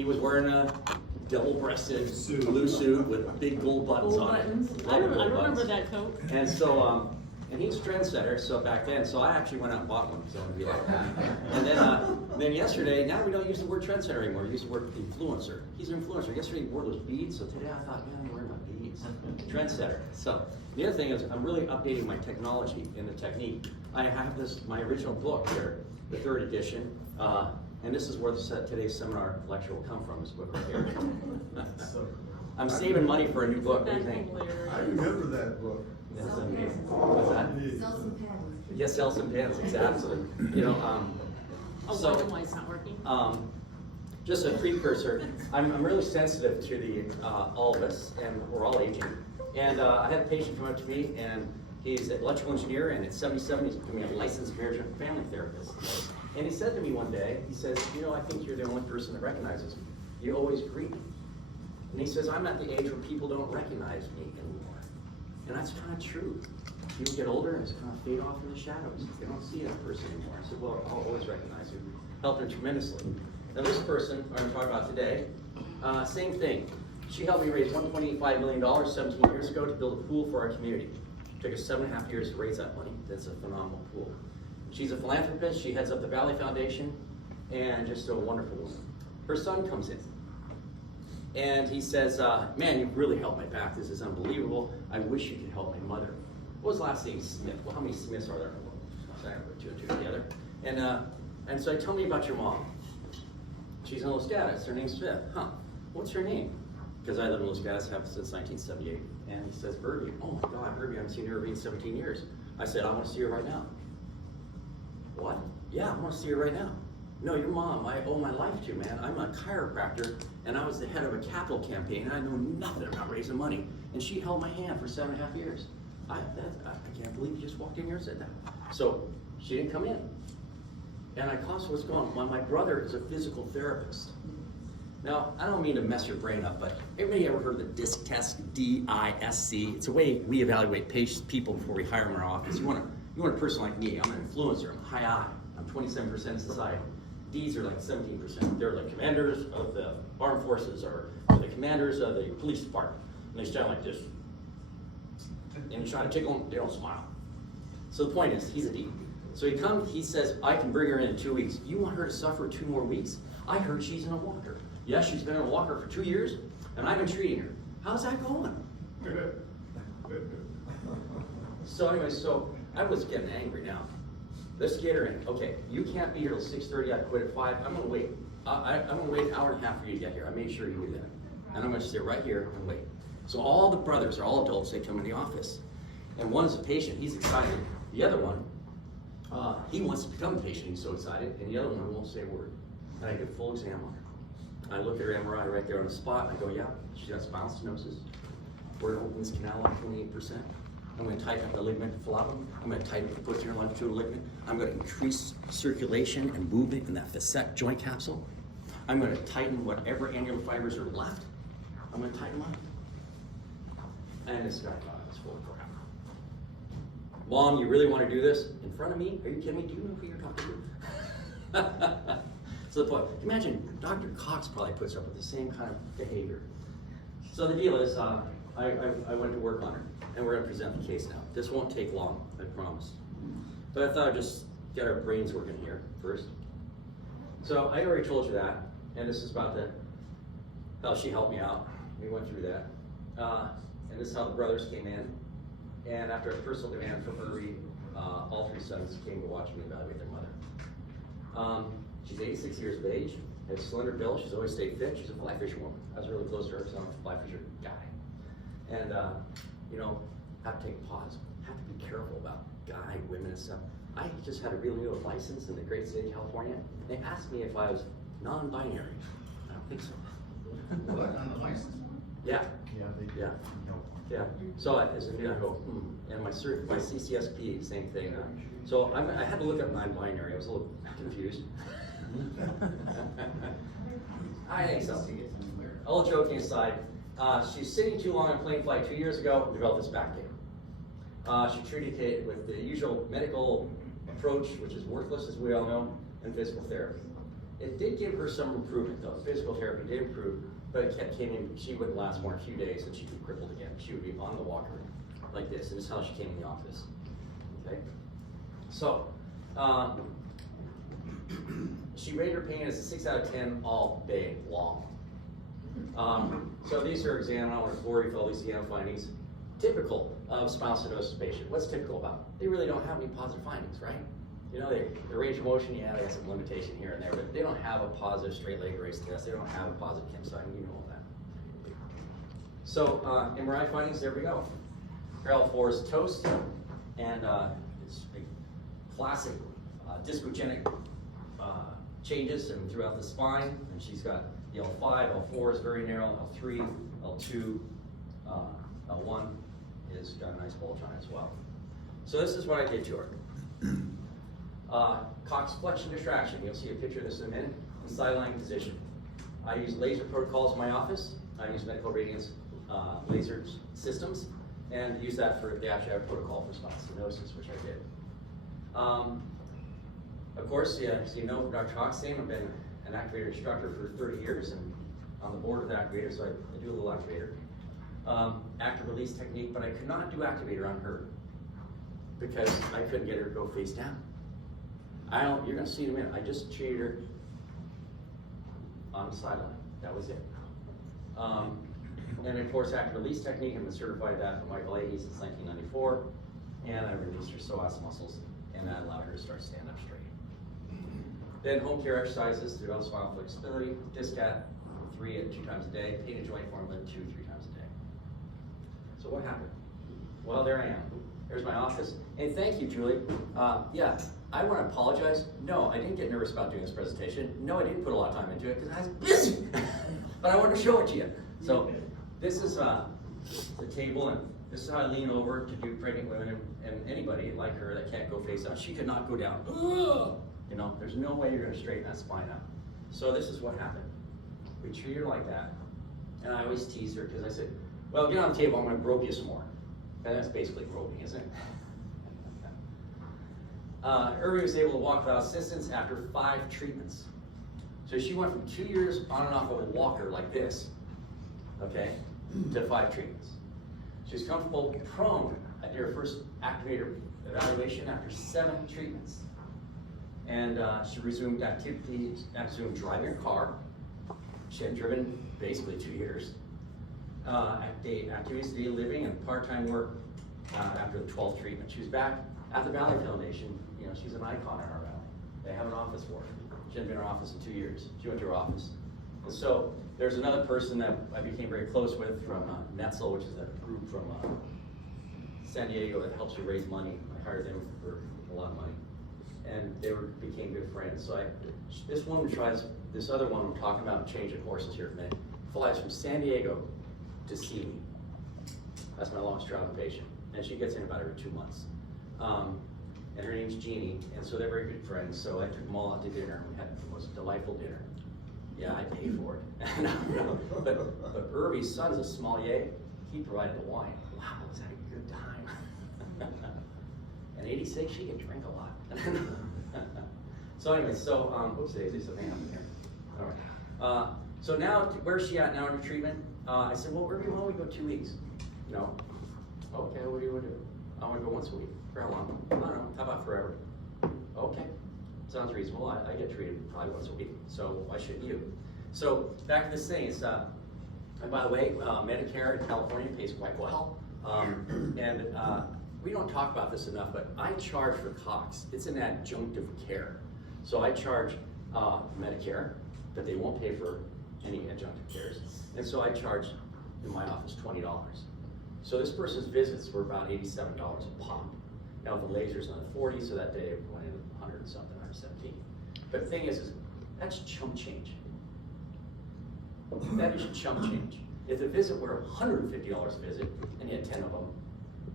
He was wearing a double-breasted blue suit with big gold buttons on it. I remember that coat. And so, and he's a trendsetter, so back then, so I actually went out and bought one, because I wanted to be like that. And then yesterday, now we don't use the word trendsetter anymore, we use the word influencer. He's an influencer. Yesterday he wore those beads, so today I thought, man, I'm wearing my beads. Trendsetter. So, the other thing is, I'm really updating my technology and the technique. I have my original book here, the 3rd edition, and this is where today's seminar lecture will come from, this book right here. I'm saving money for a new book, what do you think? I remember that book. That's amazing. What's that? Sell some pens. Yes, sell some pens, exactly. You know, So why it's not working? Just a precursor, I'm really sensitive to the all of us, and we're all aging. And I had a patient come up to me, and he's an electrical engineer, and at 77, he's becoming a licensed marriage and family therapist. And he said to me one day, he says, you know, I think you're the only person that recognizes me. You always greet me. And he says, I'm at the age where people don't recognize me anymore. And that's kind of true. People get older and just kind of fade off in the shadows. They don't see that person anymore. I said, well, I'll always recognize you. Helped her tremendously. Now this person I'm going to talk about today, same thing. She helped me raise $1.85 million 17 years ago to build a pool for our community. It took us 7.5 years to raise that money. That's a phenomenal pool. She's a philanthropist. She heads up the Valley Foundation, and just a wonderful woman. Her son comes in. And he says, man, you've really helped my back. This is unbelievable. I wish you could help my mother. What was the last name? Smith. Well, how many Smiths are there? I put 2 and 2 together. And so tell me about your mom. She's in Los Gatos. Her name's Smith. Huh. What's her name? Because I live in Los Gatos, have since 1978. And he says, Herbie. Oh my God, Herbie, I haven't seen Herbie in 17 years. I said, I want to see her right now. What? Yeah, I want to see her right now. No, your mom, I owe my life to, man. I'm a chiropractor, and I was the head of a capital campaign, and I know nothing about raising money. And she held my hand for 7.5 years. I can't believe you just walked in here and said that. So she didn't come in. And I caught what's going on. My brother is a physical therapist. Now, I don't mean to mess your brain up, but everybody ever heard of the DISC test, D-I-S-C? It's a way we evaluate people before we hire them in our office. You want a person like me. I'm an influencer. I'm high I. I'm 27% of society. D's are like 17%. They're like commanders of the armed forces or the commanders of the police department. And they stand like this. And you try to tickle them, they don't smile. So the point is, he's a D. So he comes, he says, I can bring her in 2 weeks. You want her to suffer 2 more weeks? I heard she's in a walker. Yes, she's been in a walker for 2 years, and I've been treating her. How's that going? So anyway, so I was getting angry now. Let's get her in. Okay, you can't be here till 6:30. I quit at 5. I'm gonna wait. I'm gonna wait an hour and a half for you to get here. I made sure you do that. And I'm gonna sit right here and wait. So all the brothers are all adults. They come in the office. And one's a patient. He's excited. The other one, he wants to become a patient. He's so excited. And the other one won't say a word. And I get a full exam on her. I look at her MRI right there on the spot. And I go, yeah, she's got spinal stenosis. We're going to open this canal up 28%. I'm going to tighten up the ligament flabellum. I'm going to tighten up the posterior longitudinal ligament. I'm going to increase circulation and movement in that facet joint capsule. I'm going to tighten whatever annular fibers are left. I'm going to tighten them up. And this guy thought I was full of crap. Mom, you really want to do this? In front of me? Are you kidding me? Do you know who you're talking to? So the point, imagine Dr. Cox probably puts up with the same kind of behavior. So the deal is, I went to work on her, and we're going to present the case now. This won't take long, I promise. But I thought I'd just get our brains working here first. So I already told you that, and this is about how she helped me out. We went through that. And this is how the brothers came in. And after a personal demand from Herbie, all 3 sons came to watch me evaluate their mother. She's 86 years of age, has a slender build, she's always stayed fit, she's a fly fisher woman. I was really close to her, so I'm a fly fisher guy. And, you know, have to take a pause, have to be careful about guy, women and stuff. I just had a renew a license in the great state of California. They asked me if I was non-binary. I don't think so. What, on the license? Yeah. Yeah. Yeah. No. Yeah. So as a new, I go, And my CCSP, same thing. So I had to look up non-binary. I was a little confused. I think so. All joking aside, she's sitting too long on a plane flight 2 years ago and developed this back pain. She treated it with the usual medical approach, which is worthless, as we all know, and physical therapy. It did give her some improvement though. Physical therapy did improve, but it came in, she wouldn't last more than a few days and she'd be crippled again. She would be on the walker like this, and this is how she came in the office. Okay? So, she rated her pain as a 6 out of 10 all day long. So these are exam, I want to bore you with all these exam findings. Typical of spinal stenosis patient. What's typical about it? They really don't have any positive findings, right? You know, the range of motion, yeah, they have some limitation here and there, but they don't have a positive straight leg raise test. They don't have a positive Kim sign, you know all that. So, MRI findings, there we go. L4 is toast, and it's a classic discogenic changes and throughout the spine, and she's got the L5, L4 is very narrow, L3, L2, L1 is got a nice bulge on it as well. So this is what I did to her. Cox flexion distraction, you'll see a picture of this in a minute, in sideline position. I use laser protocols in my office. I use medical radiance laser systems, and use that for the actual protocol for spinal stenosis, which I did. Of course, yeah, as you know, Dr. Cox's name, I've been an activator instructor for 30 years and on the board of the activator, so I do a little activator. Active release technique, but I could not do activator on her because I couldn't get her to go face down. You're gonna see in a minute, I just treated her on the sideline, that was it. And of course, active release technique, I've been certified that from Michael A. since 1994, and I released her psoas muscles, and that allowed her to start stand up straight. Then home care exercises to develop spinal flexibility, DISCAT 3 and 2 times a day, pain and joint formula 2, 3 times a day. So what happened? Well, there I am. There's my office. And thank you, Julie. Yeah, I want to apologize. No, I didn't get nervous about doing this presentation. No, I didn't put a lot of time into it because I was busy. But I wanted to show it to you. So this is the table, and this is how I lean over to do pregnant women and anybody like her that can't go face down. She could not go down. Ugh! You know, there's no way you're going to straighten that spine out. So this is what happened. We treat her like that, and I always tease her because I said, well, get on the table, I'm going to grope you some more. And that's basically groping, isn't it? Irving was able to walk without assistance after 5 treatments. So she went from 2 years on and off of a walker like this, okay, to 5 treatments. She's comfortable prone. I did her first activator evaluation after 7 treatments. And she resumed activity, resumed driving her car. She had driven basically 2 years. Activities, daily living, and part-time work after the 12th treatment. She was back at the Valley Foundation. You know, she's an icon in our valley. They have an office for her. She hadn't been in her office in 2 years. She went to her office. And so there's another person that I became very close with from Netzel, which is a group from San Diego that helps you raise money. I hired them for a lot of money. And they became good friends. So this woman tries, this other one I'm talking about, changing horses here in a minute, flies from San Diego to see me. That's my longest traveling patient. And she gets in about every 2 months. And her name's Jeannie, and so they're very good friends. So I took them all out to dinner, and we had the most delightful dinner. Yeah, I paid for it. but Irvy's son's a sommelier. He provided the wine. Wow, was that a good time? And 86, she can drink a lot. So anyway, oops, there's something happened here. All right. So now, where's she at now in her treatment? I said, well, Irvy, why don't we go 2 weeks? No. Okay, what do you want to do? I want to go once a week. For how long? I don't know. How about forever? Okay. Sounds reasonable. I get treated probably once a week, so why shouldn't you? So back to this thing. It's, and by the way, Medicare in California pays quite well. And we don't talk about this enough, but I charge for Cox. It's an adjunctive care. So I charge Medicare, but they won't pay for any adjunctive cares. And so I charge in my office $20. So this person's visits were about $87 a pop. Now with the lasers another 40, so that day it went in 100 and something, 117. But the thing is that's chump change. That is chump change. If the visit were $150 a visit, and you had 10 of them,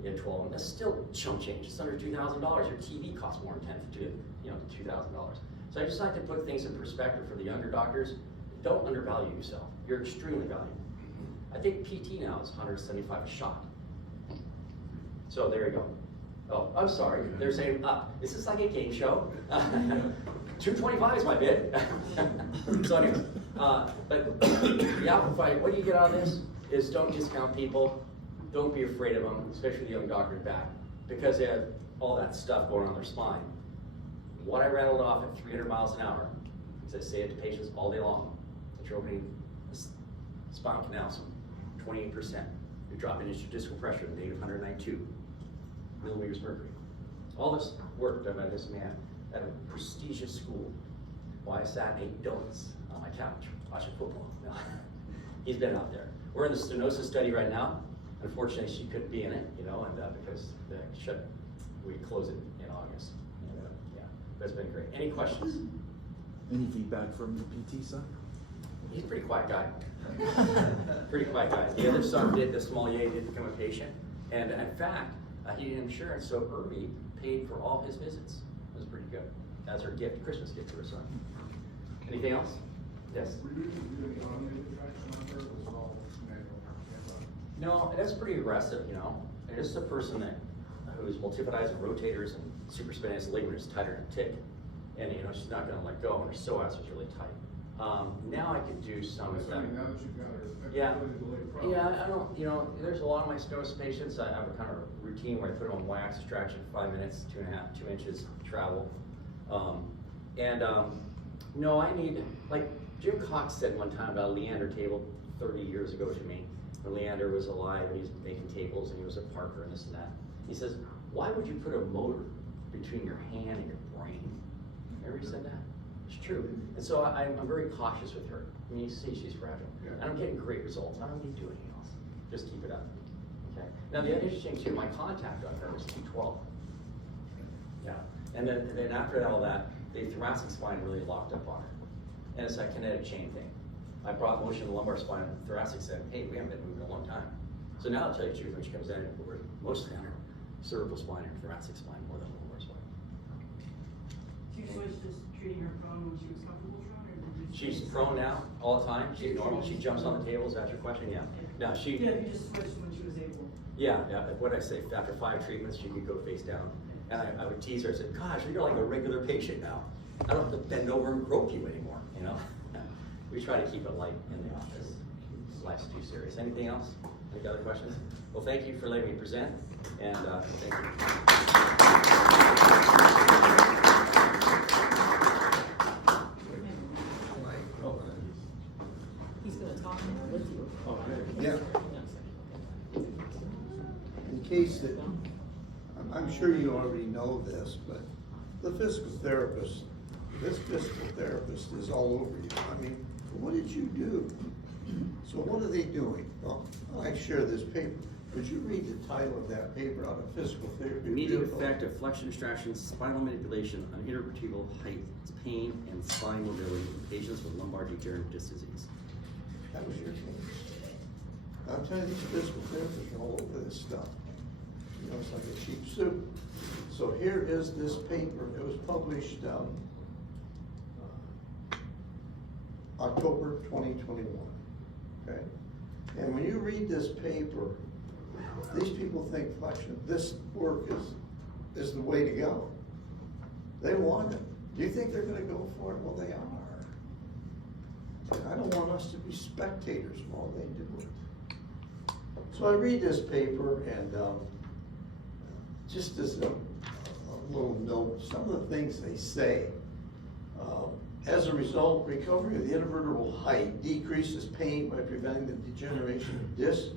you had 12 of them, that's still chump change. It's under $2,000. Your TV costs more than $2,000. So I just like to put things in perspective for the younger doctors. Don't undervalue yourself. You're extremely valuable. I think PT now is $175 a shot. So there you go. Oh, I'm sorry. They're saying, this is like a game show. 225 is my bid. So anyway, but the Amplify, what do you get out of this is don't discount people. Don't be afraid of them, especially the young doctors back, because they have all that stuff going on their spine. What I rattled off at 300 miles an hour, as I say it to patients all day long, that you're opening spinal canals 28%. You're dropping intradiscal pressure to negative 192 millimeters mercury. All this work done by this man at a prestigious school while I sat and ate donuts on my couch watching football. No. He's been out there. We're in the stenosis study right now. Unfortunately, she couldn't be in it, you know, and because we close it in August. And, yeah, but it's been great. Any questions? Any feedback from the PT son? He's a pretty quiet guy. Pretty quiet guy. The other son the small yay did become a patient. And in fact, he did insurance, so Irby paid for all his visits. It was pretty good. That's her gift, Christmas gift to her son. Anything else? Yes? Were you doing automated traction on her, or was it all manual? No, that's pretty aggressive, you know. And this is a person who's multifidizing rotators and super spinatus ligaments tighter than a tick. And you know, she's not gonna let go, and her psoas is really tight. Now I could do some of that. Now that you've got her, Yeah. really delayed problem. Yeah, I don't, you know, there's a lot of my stenosis patients, I have a kind of routine where I put them on Y-axis traction for 5 minutes, 2.5, 2 inches travel. No, I need, like Jim Cox said one time about a Leander table 30 years ago to me, when Leander was alive and he was making tables and he was a Parker and this and that. He says, why would you put a motor between your hand and your brain? Remember he said that? It's true. And so I'm very cautious with her. I mean, you see she's fragile. Yeah. And I'm getting great results. I don't need to do anything else. Just keep it up. Okay. Now the other interesting too, my contact on her was 212. Yeah. And then after all that, the thoracic spine really locked up on her. And it's that kinetic chain thing. I brought motion to the lumbar spine, and the thoracic said, hey, we haven't been moving in a long time. So now I'll tell you the truth, when she comes in, we're mostly on her cervical spine and thoracic spine more than the lumbar spine. Did you switch just treating her prone when she was comfortable prone, or did you? She's prone now, all the time. She's normal. She jumps on the tables. That's your question? Yeah. No, she. Yeah, you just switched when she was able. Yeah, yeah. What I say, after 5 treatments, she could go face down. And I would tease her. I said, gosh, you're like a regular patient now. I don't have to bend over and grope you anymore, you know? We try to keep it light in the office. Life's too serious. Anything else? Any other questions? Well, thank you for letting me present, and thank you. He's gonna talk now with you. Yeah. In case that, I'm sure you already know this, but the physical therapist, this physical therapist is all over you. I mean, what did you do? So what are they doing? Well, I share this paper. Would you read the title of that paper out of physical therapy? Immediate effect of flexion extraction, spinal manipulation on intervertebral height, pain, and spine mobility in patients with lumbar degenerative disc disease. That was your case. I'm telling you, these physical therapists are all over this stuff. You know, it's like a cheap suit. So here is this paper. It was published October 2021. Okay? And when you read this paper, these people think flexion, this work is the way to go. They want it. Do you think they're going to go for it? Well, they are. I don't want us to be spectators while they do it. So I read this paper, and just as a little note, some of the things they say. As a result, recovery of the intervertebral height decreases pain by preventing the degeneration of discs,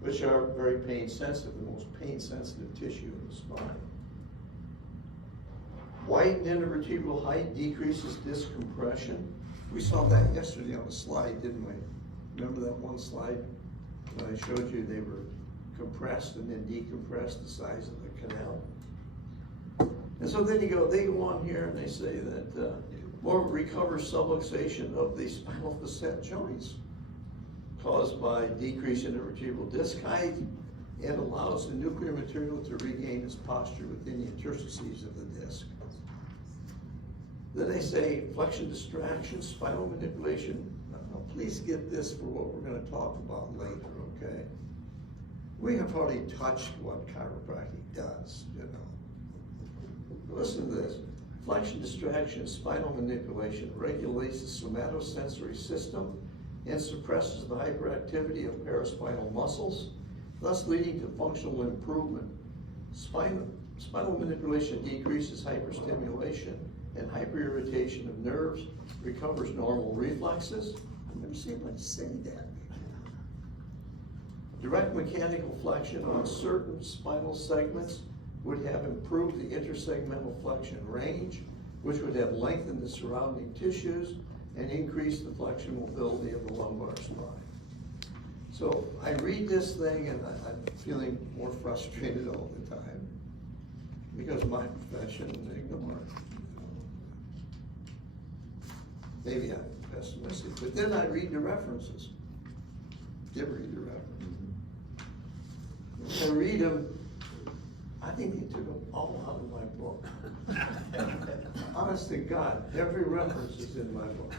which are very pain sensitive, the most pain sensitive tissue in the spine. Widened intervertebral height decreases disc compression. We saw that yesterday on the slide, didn't we? Remember that one slide when I showed you they were compressed and then decompressed the size of the canal? And so then they go on here and they say that more recovers subluxation of the spinal facet joints caused by decrease in intervertebral disc height and allows the nuclear material to regain its posture within the interstices of the disc. Then they say flexion distraction, spinal manipulation. Now, please get this for what we're going to talk about later, okay? We have already touched what chiropractic does, you know. Listen to this. Flexion distraction is spinal manipulation, regulates the somatosensory system and suppresses the hyperactivity of paraspinal muscles, thus leading to functional improvement. Spinal manipulation decreases hyperstimulation and hyperirritation of nerves, recovers normal reflexes. I've never seen anybody say that. Direct mechanical flexion on certain spinal segments would have improved the intersegmental flexion range, which would have lengthened the surrounding tissues and increased the flexion mobility of the lumbar spine. So I read this thing and I'm feeling more frustrated all the time because my profession ignore it. Maybe I'm pessimistic, but then I read the references. Did read the references. When I read them, I think they took them all out of my book. Honest to God, every reference is in my book,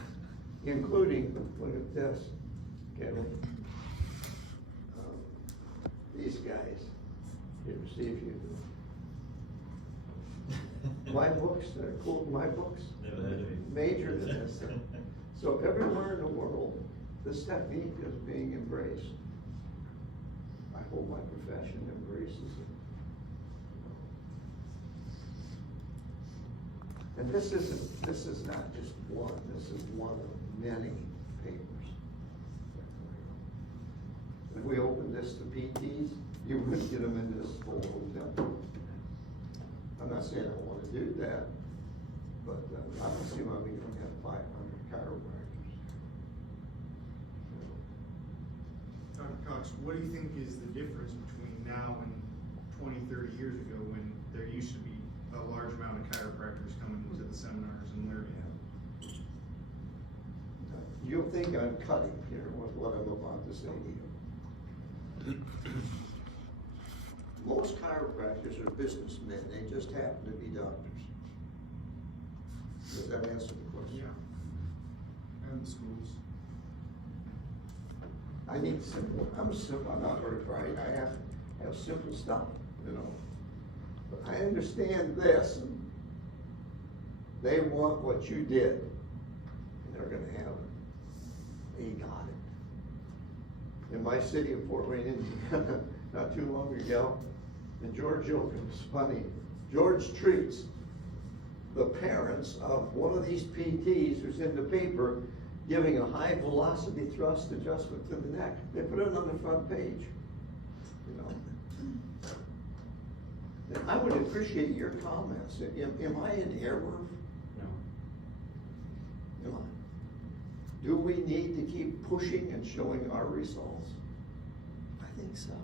including, look at this, Kevin. These guys, you ever see if you, my books, they're called my books, major in this thing. So everywhere in the world, this technique is being embraced. I hope my profession embraces it. And this is not just one, this is one of many papers. If we opened this to PTs, you wouldn't get them into this full hotel. I'm not saying I want to do that, but I don't see why we don't have 500 chiropractors. Dr. Cox, what do you think is the difference between now and 20, 30 years ago when there used to be a large amount of chiropractors coming to the seminars and learning? You'll think I'm cutting here with what I'm about to say to you. Most chiropractors are businessmen, they just happen to be doctors. Does that answer the question? Yeah. And the schools. I need simple, I'm not very bright, I have simple stuff, you know. But I understand this, they want what you did, and they're gonna have it. They got it. In my city of Fort Wayne, Indiana, not too long ago, and George Yoakum was funny. George treats the parents of one of these PTs who's in the paper giving a high velocity thrust adjustment to the neck. They put it on the front page, you know. And I would appreciate your comments. Am I in error? No. Am I? Do we need to keep pushing and showing our results? I think so.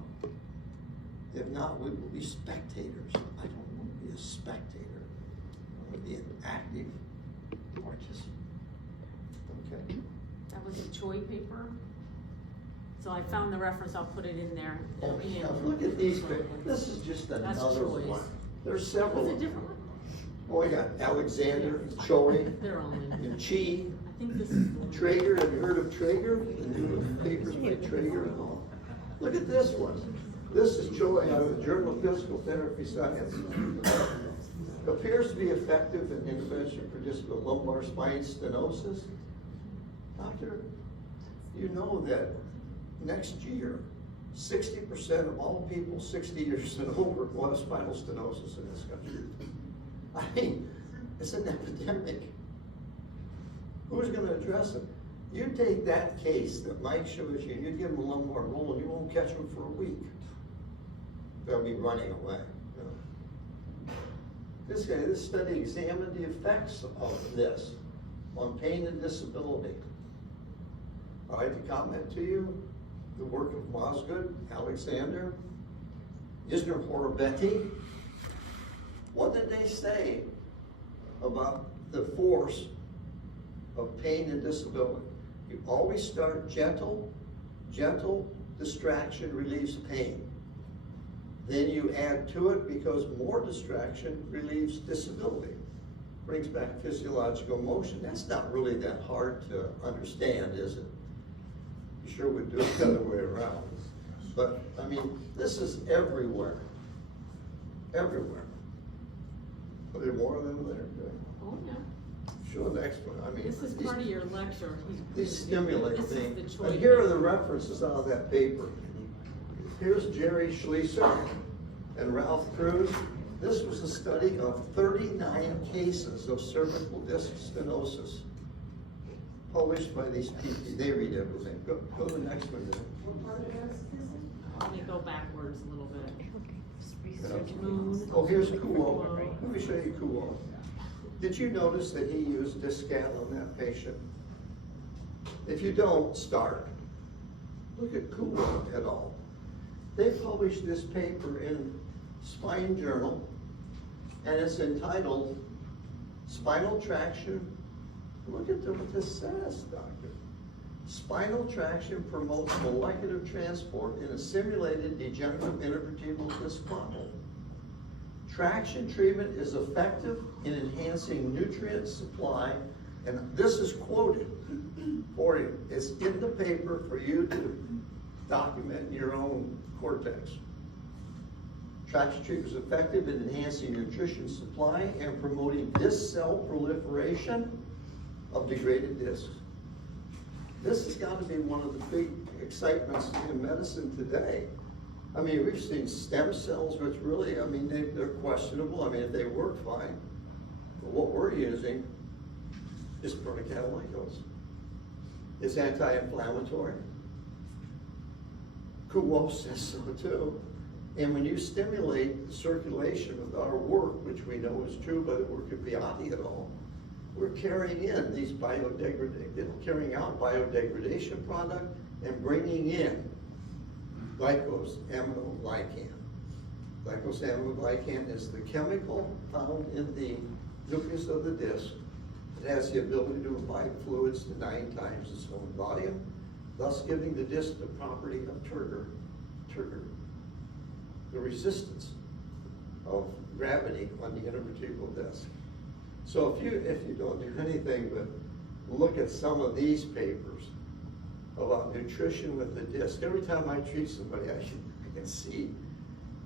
If not, we will be spectators. I don't want to be a spectator. I want to be an active participant. Okay? That was a Choi paper. So I found the reference, I'll put it in there. Oh, yeah, look at these. This is just That's another Choi's. one. There's several. Was it a different one? Oh, I got Alexander, Choi, They're all in there. and Chi. I think this is the one. Traeger, have you heard of Traeger? The new papers by Traeger and all. Look at this one. This is Choi out of the Journal of Physical Therapy Science. Appears to be effective in intervention for distal lumbar spine stenosis. Doctor, you know that next year, 60% of all people 60 years and over will have spinal stenosis in this country. I mean, it's an epidemic. Who's going to address it? You take that case that Mike shows you, and you give him a lumbar roll, and you won't catch him for a week. They'll be running away. You know. This study examined the effects of this on pain and disability. I'd like to comment to you the work of Mosgood, Alexander, Isner Horobetti. What did they say about the force of pain and disability? You always start gentle. Gentle distraction relieves pain. Then you add to it because more distraction relieves disability. Brings back physiological motion. That's not really that hard to understand, is it? You sure would do it the other way around. But, I mean, this is everywhere. Everywhere. Are there more of them that are good? Oh, yeah. Show the next one, I mean. This is these- part of your lecture. These stimulate This is things, the but choice. here are the references out of that paper. Here's Jerry Schleicher and Ralph Cruz. This was a study of 39 cases of cervical disc stenosis, published by these PT, they read everything. Go to the next one. What part of this is it? Let me go backwards a little bit. Research Moon. Oh, here's Kuo. Let me show you Kuo. Did you notice that he used Discat on that patient? If you don't, start. Look at Kuo et al. They published this paper in Spine Journal, and it's entitled Spinal Traction. Look at what this says, doctor. Spinal traction promotes molecular transport in a simulated degenerative intervertebral disc model. Traction treatment is effective in enhancing nutrient supply, and this is quoted for you. It's in the paper for you to document in your own cortex. Traction treatment is effective in enhancing nutrition supply and promoting disc cell proliferation of degraded discs. This has got to be one of the big excitements in medicine today. I mean, we've seen stem cells, which really, I mean, they're questionable. I mean, they work fine. But what we're using is protocatalykos. It's anti-inflammatory. Kuo says so too. And when you stimulate the circulation with our work, which we know is true by the work of Beati et al., we're carrying in these carrying out biodegradation product and bringing in glycosaminoglycan. Glycosaminoglycan is the chemical found in the nucleus of the disc. It has the ability to imbibe fluids to 9 times its own volume, thus giving the disc the property of turgor, the resistance of gravity on the intervertebral disc. So if you don't do anything but look at some of these papers about nutrition with the disc, every time I treat somebody, I can see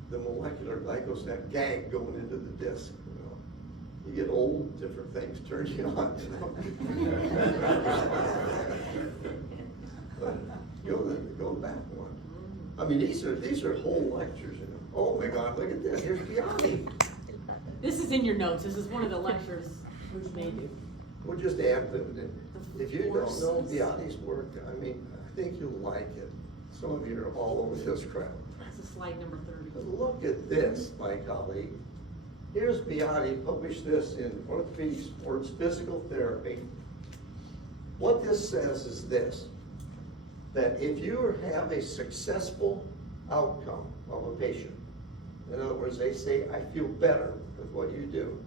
the molecular glycosan gag going into the disc. You know, you get old, different things turn you on. You know? But go back one. I mean, these are whole lectures. You know? Oh my God, look at this. Here's Beati. This is in your notes. This is one of the lectures we made you. We'll just add them. If you don't know Forces. Beati's work, I mean, I think you'll like it. Some of you are all over this crap. This is slide number 30. But look at this, my colleague. Here's Beati, published this in Orthopedic Sports Physical Therapy. What this says is this, that if you have a successful outcome of a patient, in other words, they say, I feel better with what you do.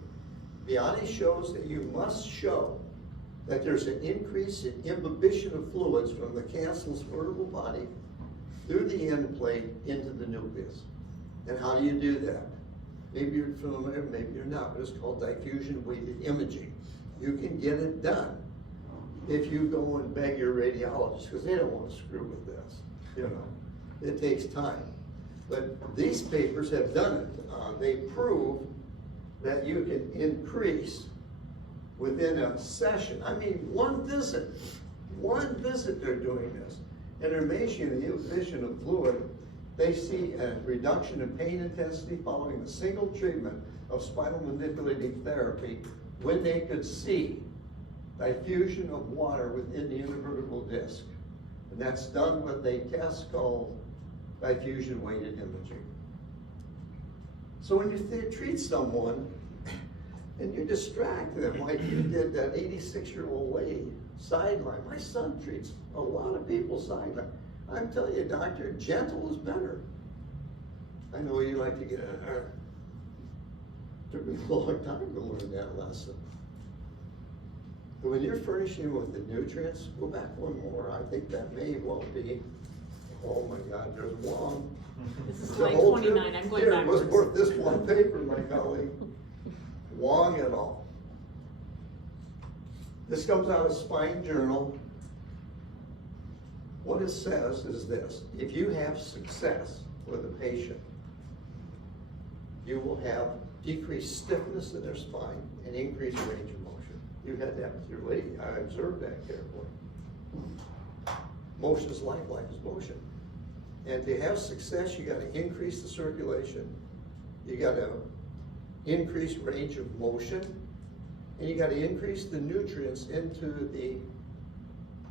Beati shows that you must show that there's an increase in imbibition of fluids from the cancel's vertebral body through the end plate into the nucleus. And how do you do that? Maybe you're familiar, maybe you're not, but it's called diffusion weighted imaging. You can get it done if you go and beg your radiologist, because they don't want to screw with this, you know. It takes time. But these papers have done it. They prove that you can increase within a session. I mean, one visit they're doing this. And they're measuring the imbibition of fluid. They see a reduction in pain intensity following a single treatment of spinal manipulating therapy when they could see diffusion of water within the intervertebral disc. And that's done with a test called diffusion weighted imaging. So when you treat someone and you distract them like you did that 86-year-old lady, sideline. My son treats a lot of people sideline. I'm telling you, doctor, gentle is better. I know you like to get in there. Took me a long time to learn that lesson. But when you're furnishing with the nutrients, go back one more. I think that may well be, oh my God, there's one. This is The slide whole 29. trip I'm going here backwards. was worth this one paper, my colleague. Wong et al. This comes out of Spine Journal. What it says is this: if you have success with a patient, you will have decreased stiffness in their spine, and increased range of motion. You had that with your lady, I observed that carefully. Motion is life is motion. And to have success, you gotta increase the circulation, you gotta increase range of motion, and you gotta increase the nutrients into the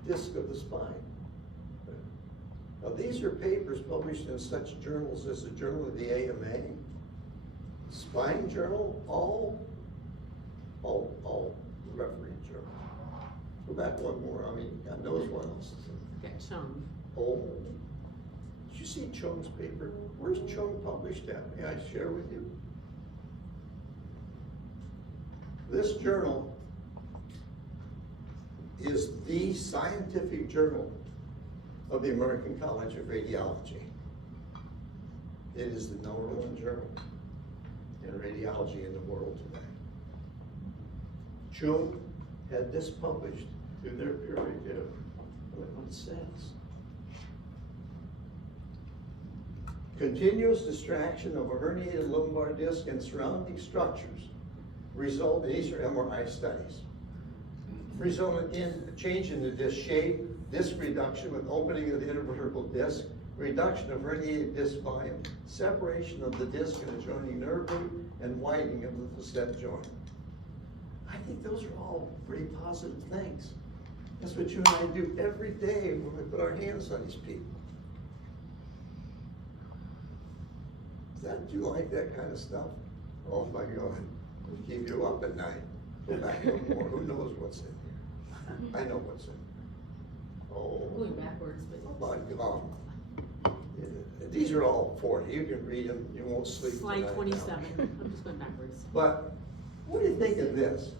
disc of the spine. Now, these are papers published in such journals as the Journal of the AMA, Spine Journal, all referee journals. Go back one more, I mean, God knows what else is in there. Got Chung. Oh, did you see Chung's paper? Where's Chung published at? May I share with you? This journal is the scientific journal of the American College of Radiology. It is the number one journal in radiology in the world today. Chung had this published through their peer review. Look what it says. Continuous distraction of a herniated lumbar disc and surrounding structures result, and these are MRI studies, result in a change in the disc shape, disc reduction with opening of the intervertebral disc, reduction of herniated disc volume, separation of the disc and adjoining nerve root, and widening of the facet joint. I think those are all pretty positive things. That's what you and I do every day when we put our hands on these people. Do you like that kind of stuff? Oh my God, it'll keep you up at night. Go back no more. Who knows what's in here? I know what's in here. Oh. Going backwards, but. My God. Yeah, these are all for you. You can read them. You won't sleep Slide tonight 27. now. I'm just going backwards. But what do you think of this?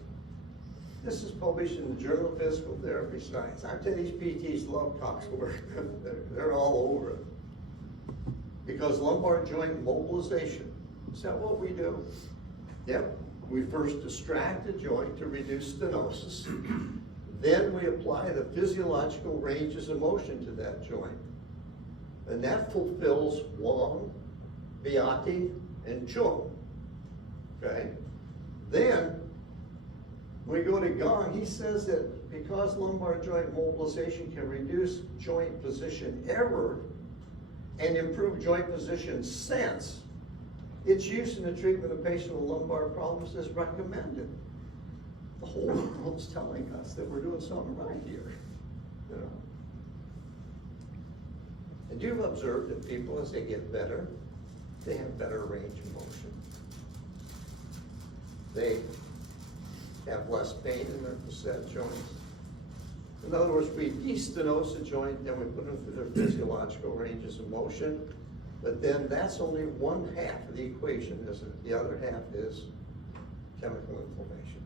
This is published in the Journal of Physical Therapy Science. I tell you, these PTs love Cox work. They're all over it. Because lumbar joint mobilization, is that what we do? Yep. We first distract the joint to reduce stenosis. Then we apply the physiological ranges of motion to that joint. And that fulfills Wang, Beatty, and Chung. Okay? Then we go to Gong. He says that because lumbar joint mobilization can reduce joint position error and improve joint position sense, its use in the treatment of patients with lumbar problems is recommended. The whole world's telling us that we're doing something right here, you know. And you've observed that people, as they get better, they have better range of motion. They have less pain in their facet joints. In other words, we destenose a joint, then we put them through their physiological ranges of motion, but then that's only one half of the equation, isn't it? The other half is chemical inflammation.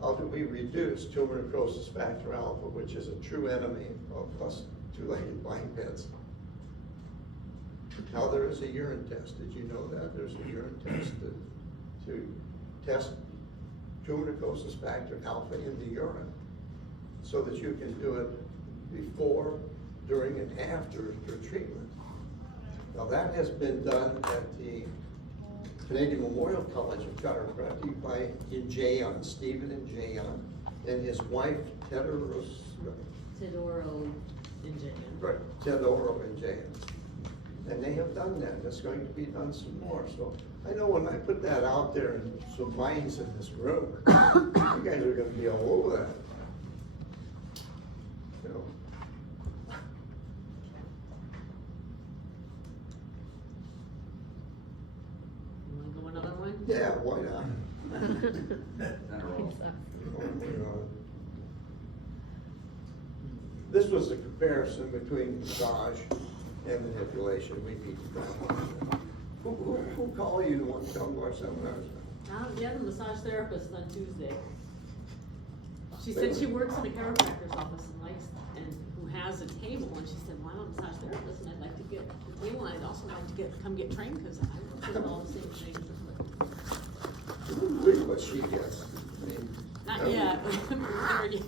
How do we reduce tumor necrosis factor alpha, which is a true enemy of us two-legged bipeds? Now there is a urine test. Did you know that? There's a urine test to test tumor necrosis factor alpha in the urine, so that you can do it before, during, and after treatment. Now that has been done at the Canadian Memorial College of Chiropractic by Stephen and Jayon, and his wife, Tedoro and Jayon. And they have done that. That's going to be done some more. So I know when I put that out there and some minds in this room, you guys are going to be all over that. You know. You want to go another one? Yeah, why not? This was a comparison between massage and manipulation. We beat the ground. Who called you to want to come to our seminars? Yeah, the massage therapist on Tuesday. She said she works in a chiropractor's office and likes, and who has a table, and she said, well, I'm a massage therapist, and I'd like to get the table, and I'd also like to come get trained, because I work with all the same things. Look what she gets. I mean, Not yet, but we're there yet.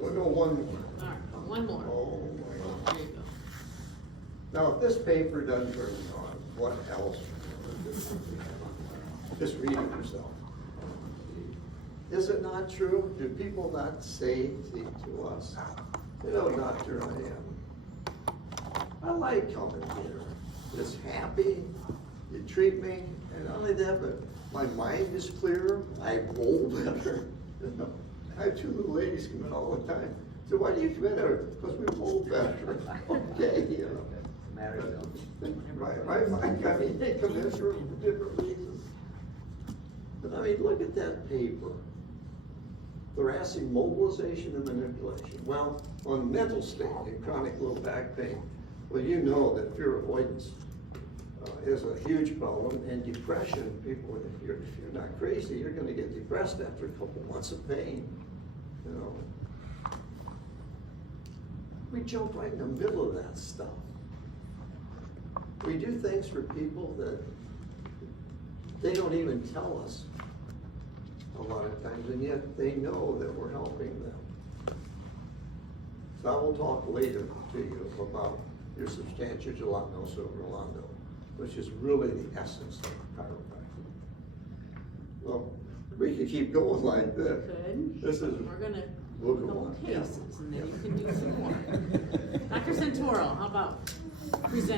We'll go one more. All right, one more. Oh my God. There you go. Now, if this paper doesn't turn on, what else? Just read it yourself. Is it not true? Do people not say to us, you know, doctor, I like coming here. It's happy, you treat me, and not only that, but my mind is clearer, I roll better. You know, I have two little ladies come in all the time. So why do you come in there? Because we roll better. Okay, you know. My mind, I mean, they come in for different reasons. But I mean, look at that paper. Thoracic mobilization and manipulation. Well, on mental state, in chronic low back pain, well, you know that fear avoidance is a huge problem, and depression, people, if you're not crazy, you're gonna get depressed after a couple months of pain, you know. We jump right in the middle of that stuff. We do things for people that they don't even tell us a lot of times, and yet they know that we're helping them. So I will talk later to you about your substantia gelatinos over Rolando, which is really the essence of chiropractic. Well, we could keep going like this. Good. This is, We're gonna we'll do a go couple on. Yeah. cases, and then you can do some more. Dr. Santoro, how about presenting?